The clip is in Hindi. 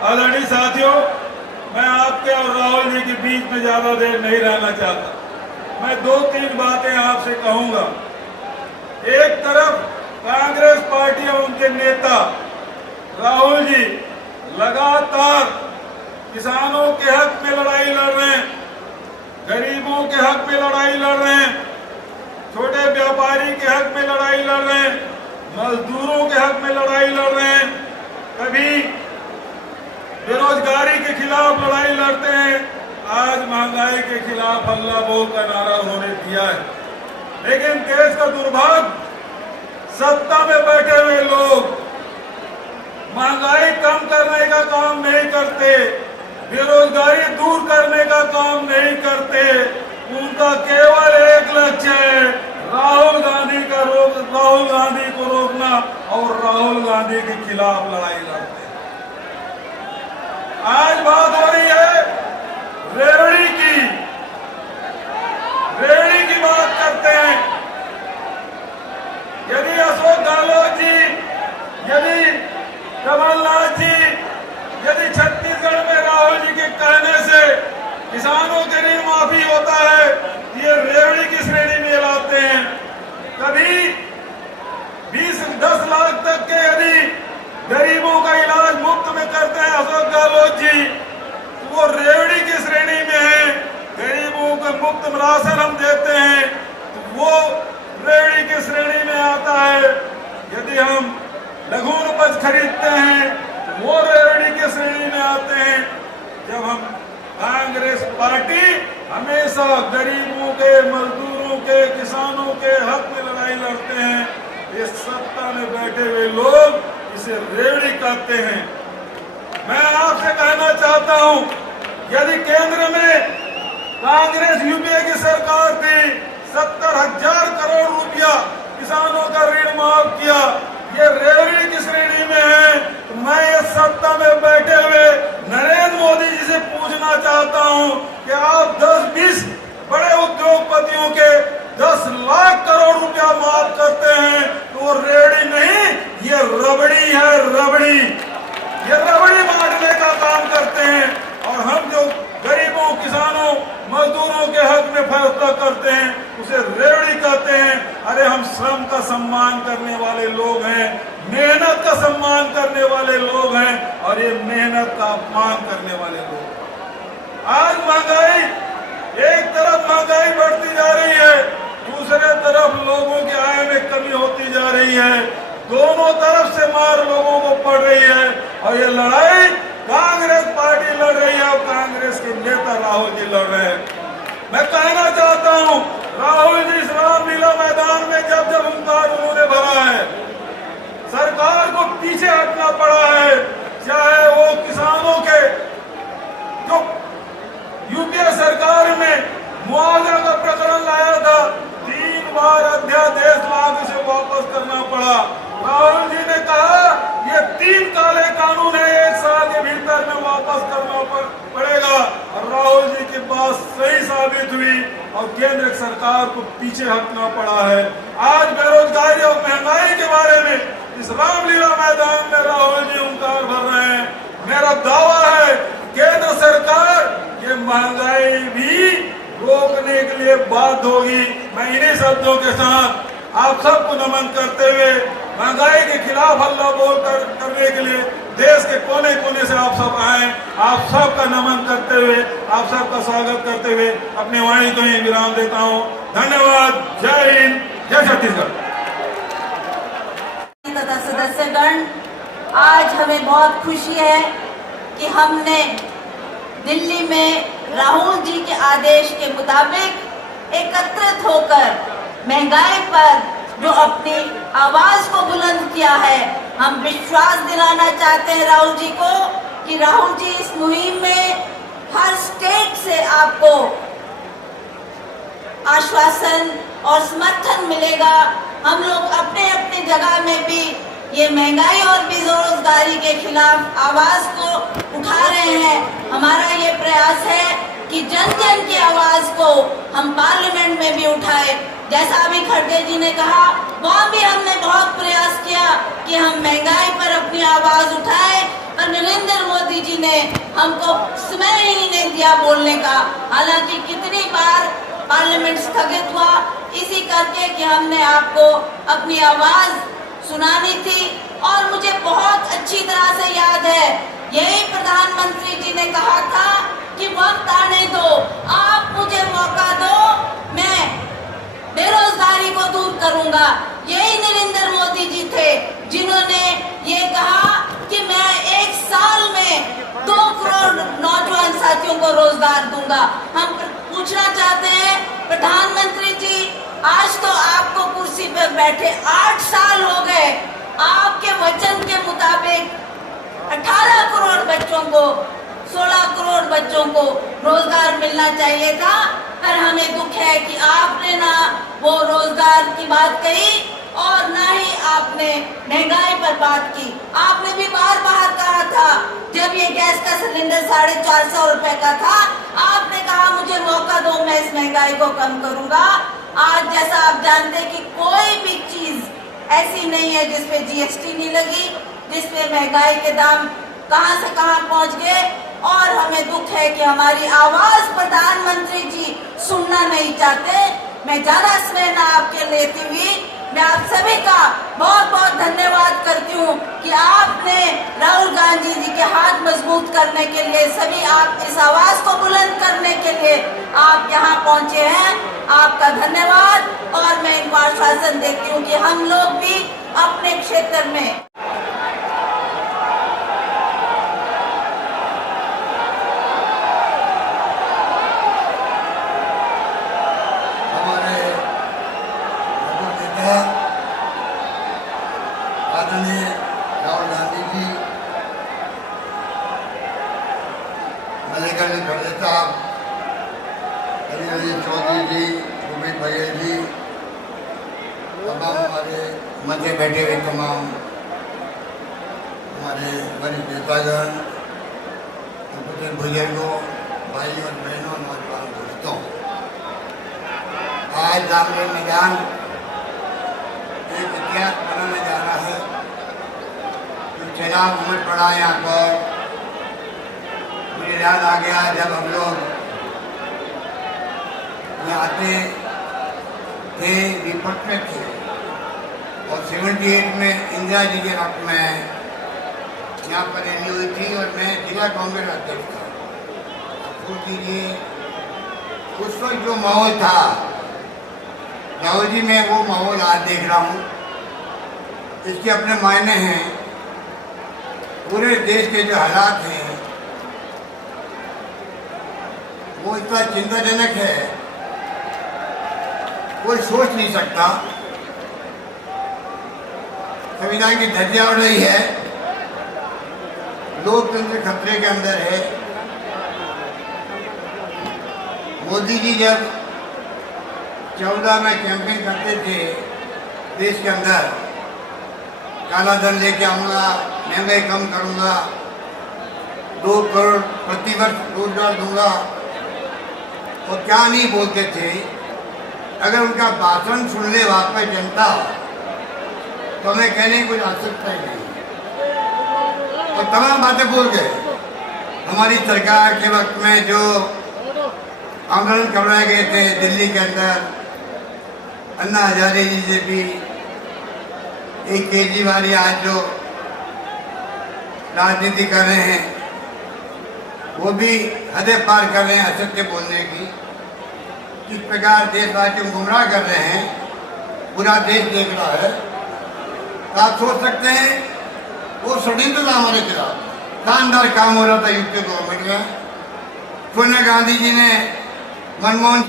आदरणीय साथियों, मैं आपके और राहुल जी के बीच में ज्यादा देर नहीं रहना चाहता। मैं 2-3 बातें आपसे कहूंगा। एक तरफ कांग्रेस पार्टी और उनके नेता राहुल जी लगातार किसानों के हक में लड़ाई लड़ रहे हैं, गरीबों के हक में लड़ाई लड़ रहे हैं, छोटे व्यापारी के हक में लड़ाई लड़ रहे हैं, मजदूरों के हक में लड़ाई लड़ रहे हैं, कभी बेरोजगारी के खिलाफ लड़ाई लड़ते हैं। आज महंगाई के खिलाफ अल्लाह बोल का नारा उन्होंने दिया है। लेकिन देश का दुर्भाग्य, सत्ता में बैठे हुए लोग महंगाई कम करने का काम नहीं करते, बेरोजगारी दूर करने का काम नहीं करते। उनका केवल एक लक्ष्य है, राहुल गांधी को रोकना और राहुल गांधी के खिलाफ लड़ाई लड़ते। आज बात हो रही है रेवड़ी की बात करते हैं। यदि अशोक गहलोत जी, यदि कमलनाथ जी, यदि छत्तीसगढ़ में राहुल जी के कहने से किसानों के ऋण माफी होता है, ये रेवड़ी की श्रेणी में लाते हैं। कभी 20-10 लाख तक के यदि गरीबों का इलाज मुफ्त में करते हैं अशोक गहलोत जी, तो वो रेवड़ी की श्रेणी में है। गरीबों को मुफ्त राशन हम देते हैं तो वो रेवड़ी की श्रेणी में आता है। यदि हम लघु उपज खरीदते हैं तो वो रेवड़ी की श्रेणी में आते हैं। जब हम कांग्रेस पार्टी हमेशा गरीबों के, मजदूरों के, किसानों के हक में लड़ाई लड़ते हैं। ये सत्ता में बैठे हुए लोग इसे रेवड़ी कहते हैं। मैं आपसे कहना चाहता हूं, यदि केंद्र में कांग्रेस यूपीए की सरकार थी, 70,000 करोड़ रुपया किसानों का ऋण माफ किया, ये रेवड़ी की श्रेणी में है। तो मैं ये सत्ता में बैठे हुए नरेंद्र मोदी जी से पूछना चाहता हूं कि आप 10-20 बड़े उद्योगपतियों के 10 लाख करोड़ रुपया माफ करते हैं तो वो रेवड़ी नहीं, ये रबड़ी है। रबड़ी, ये रबड़ी बांटने का काम करते हैं। और हम जो गरीबों, किसानों, मजदूरों के हक में फैसला करते हैं उसे रेवड़ी कहते हैं। अरे हम श्रम का सम्मान करने वाले लोग हैं, मेहनत का सम्मान करने वाले लोग हैं, और ये मेहनत का अपमान करने वाले लोग। आज महंगाई, एक तरफ महंगाई बढ़ती जा रही है, दूसरे तरफ लोगों की आय में कमी होती जा रही है। दोनों तरफ से मार लोगों को पड़ रही है और ये लड़ाई कांग्रेस पार्टी लड़ रही है और कांग्रेस के नेता राहुल जी लड़ रहे हैं। मैं कहना चाहता हूं, राहुल जी इस रामलीला मैदान में जब हुंकार उन्होंने भरा है, सरकार को पीछे हटना पड़ा है। चाहे वो किसानों के जो यूपीए सरकार में मुआवजा का प्रकरण लाया था, 3 बार अध्यादेश लाकर उसे वापस करना पड़ा। राहुल जी ने कहा ये 3 काले कानून है, 1 साल के भीतर में वापस करना पड़ेगा। और राहुल जी की बात सही साबित हुई और केंद्र सरकार को पीछे हटना पड़ा है। आज बेरोजगारी और महंगाई के बारे में इस रामलीला मैदान में राहुल जी हुंकार भर रहे हैं। मेरा दावा है केंद्र सरकार ये महंगाई भी रोकने के लिए बाध्य होगी। मैं इन्हीं शब्दों के साथ आप सबको नमन करते हुए महंगाई के खिलाफ हल्ला बोल करने के लिए देश के कोने कोने से आप सब आए, आप सबका नमन करते हुए, आप सबका स्वागत करते हुए अपनी वाणी को ही विराम देता हूं। धन्यवाद। जय हिंद, जय छत्तीसगढ़। तथा सदस्यगण, आज हमें बहुत खुशी है कि हमने दिल्ली में राहुल जी के आदेश के मुताबिक एकत्रित होकर महंगाई पर जो अपनी आवाज को बुलंद किया है, हम विश्वास दिलाना चाहते हैं राहुल जी को कि राहुल जी इस मुहिम में हर स्टेट से आपको आश्वासन और समर्थन मिलेगा। हम लोग अपने अपने जगह में भी ये महंगाई और बेरोजगारी के खिलाफ आवाज को उठा रहे हैं। हमारा ये प्रयास है कि जन जन की आवाज को हम पार्लियामेंट में भी उठाए। जैसा अभी खड़गे जी ने कहा, वहाँ भी हमने बहुत प्रयास किया कि हम महंगाई पर अपनी आवाज उठाएं, पर नरेंद्र मोदी मोदी जी ने हमको समय ही नहीं दिया बोलने का। हालांकि कितनी बार पार्लियामेंट स्थगित हुआ इसी करके कि हमने आपको अपनी आवाज सुनानी थी। और मुझे बहुत अच्छी तरह से याद है, यही प्रधानमंत्री जी ने कहा था कि वक्त आने दो, आप मुझे मौका दो, मैं बेरोजगारी को दूर करूंगा। यही नरेंद्र मोदी जी थे जिन्होंने ये कहा कि मैं 1 साल में 2 करोड़ नौजवान साथियों को रोजगार दूंगा। हम पूछना चाहते हैं प्रधानमंत्री जी, आज तो आपको कुर्सी पर बैठे 8 साल हो गए, आपके वचन के मुताबिक 18 करोड़ बच्चों को, 16 करोड़ बच्चों को रोजगार मिलना चाहिए था। पर हमें दुख है कि आपने ना वो रोजगार की बात कही और ना ही आपने महंगाई पर बात की। आपने भी बार बार कहा था, जब ये गैस का सिलेंडर 450 रुपए का था, आपने कहा मुझे मौका दो, मैं इस महंगाई को कम करूंगा। आज जैसा आप जानते हैं कि कोई भी चीज ऐसी नहीं है जिसपे जीएसटी नहीं लगी, जिसपे महंगाई के दाम कहां से कहां पहुंच गए। और हमें दुख है कि हमारी आवाज प्रधानमंत्री जी सुनना नहीं चाहते। मैं ज्यादा समय ना आपके लेती हुई मैं आप सभी का बहुत बहुत धन्यवाद करती हूँ कि आपने राहुल गांधी जी के हाथ मजबूत करने के लिए, सभी आप इस आवाज को बुलंद करने के लिए आप यहाँ पहुँचे हैं। आपका धन्यवाद। और मैं इनको आश्वासन देती हूँ कि हम लोग भी अपने क्षेत्र में आदरणीय राहुल गांधी जी, मल्लिकार्जुन खड़गे साहब, अली चौधरी जी, भूपेश बघेल जी, तमाम हमारे मंच में बैठे हुए तमाम हमारे वरिष्ठ नेतागण, कुछ बुजुर्गों, भाइयों और बहनों, नौजवान दोस्तों, आज रामलीला मैदान एक इतिहास बनाने जा रहा है। चुनाव उम्र पड़ा यहाँ पर, मुझे याद आ गया जब हम लोग यहाँ आते थे, विपक्ष में थे और 78 में इंदिरा जी के वक्त में यहाँ पर रैली हुई थी और मैं जिला कांग्रेस अध्यक्ष था। अब सोच लीजिए उस वक्त जो माहौल था, राहुल जी मैं वो माहौल आज देख रहा हूँ, इसके अपने मायने हैं। पूरे देश के जो हालात हैं वो इतना चिंताजनक है, कोई सोच नहीं सकता। संविधान की धज्जियां उड़ रही है, लोकतंत्र खतरे के अंदर है। मोदी जी जब 14 में कैंपेन करते थे देश के अंदर, काला धन लेके आऊँगा, महंगाई कम करूँगा, 2 करोड़ प्रतिवर्ष रोजगार दूंगा, और क्या नहीं बोलते थे। अगर उनका भाषण सुन ले वहाँ पे जनता तो हमें कहने की कोई आवश्यकता ही नहीं। और तमाम बातें बोल गए। हमारी सरकार के वक्त में जो आंदोलन करवाए गए थे दिल्ली के अंदर, अन्ना हजारे जी से भी, एक केजरीवाल आज जो राजनीति कर रहे हैं वो भी हदें पार कर रहे हैं असत्य बोलने की। किस प्रकार देशवासियों को गुमराह कर रहे हैं, पूरा देश देख रहा है। तो आप सोच सकते हैं वो षड्यंत्र था हमारे खिलाफ, शानदार काम हो रहा था यूपी गवर्नमेंट में। सोनिया गांधी जी ने मनमोहन